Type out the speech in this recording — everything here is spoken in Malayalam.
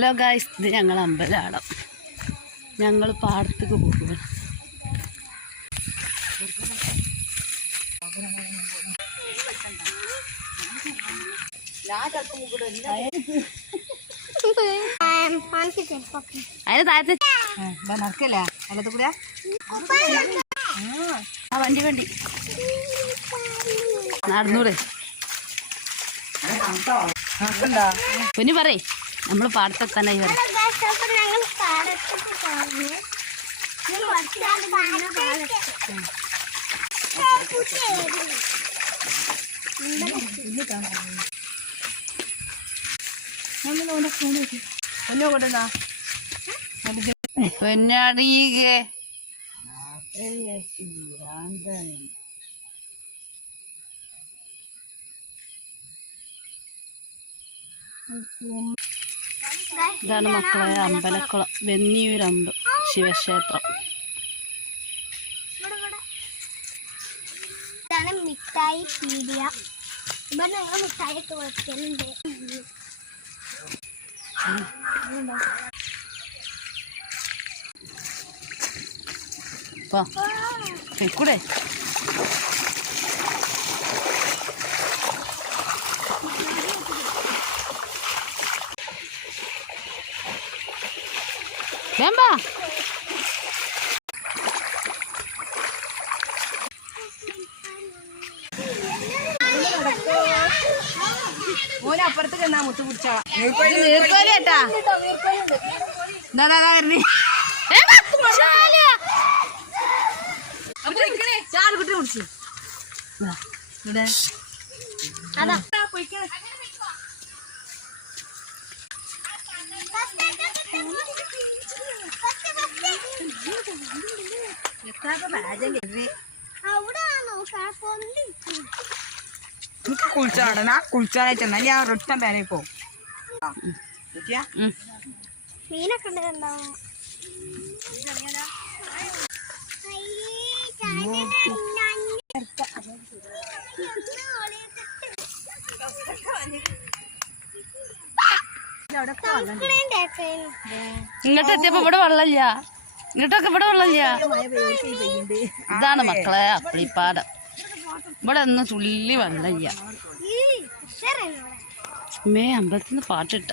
ഹലോ ഗായ്സ് ഇത് ഞങ്ങൾ അമ്പലമാണ്. ഞങ്ങൾ പാടത്തേക്ക് പോകുക അതിന് താഴത്തെ നടക്കല്ലേ? അല്ലാത്ത കൂടെ? ആ വണ്ടി വണ്ടി. നടന്നൂടെ. പിന്നെ പറയേ. നമ്മൾ പാടത്തെത്താനായി കൊണ്ടുവന്നാ പൊന്നാടിയെ ഇതാണ് മക്കളെ അമ്പലക്കുളം. വെന്നിയൂരമ്പ് ശിവക്ഷേത്രം. ഇതാണ് മിഠായി പീഡിയ ഇവിടെ ഞങ്ങൾ മിഠായി ഒക്കെ വെക്കലുണ്ട്. വാ കൂടെ വേമ്പാ ഓനെ അപ്പുറത്ത് എന്നാ മുത്ത് പിടിച്ചാളാ നീർക്കോലേട്ടാ ചാറുകുട്ടി പിടിച്ചു. ഇവിടെ. അതാ. അവിടാണോ എനിക്ക് കുളിച്ചാടണ കുളിച്ചാടായി ചെന്നാ ഞാൻ ഒരൊറ്റ പേരെ പോവും മീനൊക്കെ ഉണ്ടെന്നുണ്ടാവും ഇങ്ങോട്ട് എത്തിയപ്പോ ഇവിടെ വെള്ളമില്ല. ഇങ്ങോട്ടൊക്കെ ഇവിടെ വെള്ളമില്ല. ഇതാണ് മക്കളെ അപ്പിളിപ്പാടം ഇവിടെ ഒന്നും തുള്ളി വെള്ളമില്ല. മേ അമ്പലത്തിൽ നിന്ന് പാട്ടിട്ട